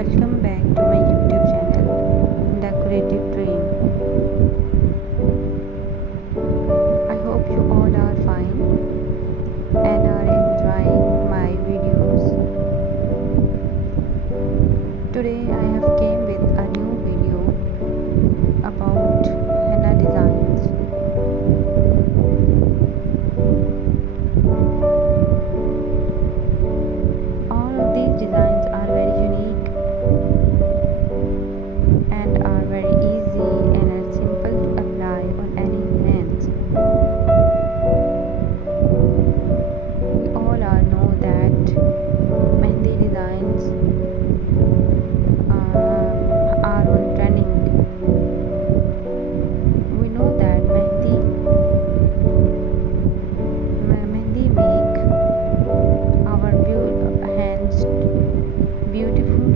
Welcome back to my YouTube channel, Decorative Dream. I hope you all are fine and are enjoying my videos. Today I have came with a new video about henna designs. All of these designs are very unique and are very easy and are simple to apply on any hands. We all are know that Mehndi designs are on trending. We know that Mehndi make our hands beautiful,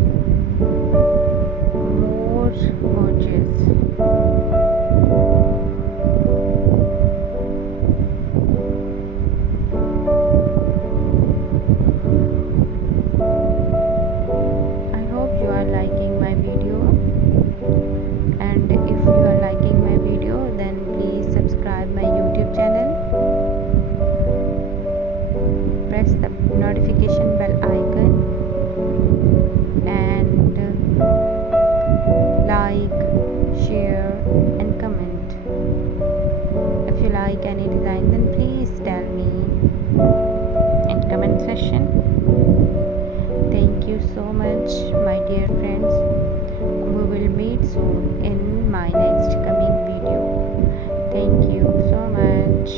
more gorgeous. I hope you are liking my video, and if you are liking my video, then please subscribe my YouTube channel. Press the notification bell icon and like, share and comment. If you like any design, then please tell me in comment section. Thank you so much, my dear friends. We will meet soon in my next coming video. Thank you so much.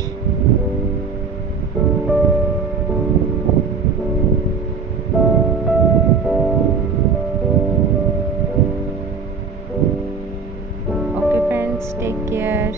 Okay friends, take care.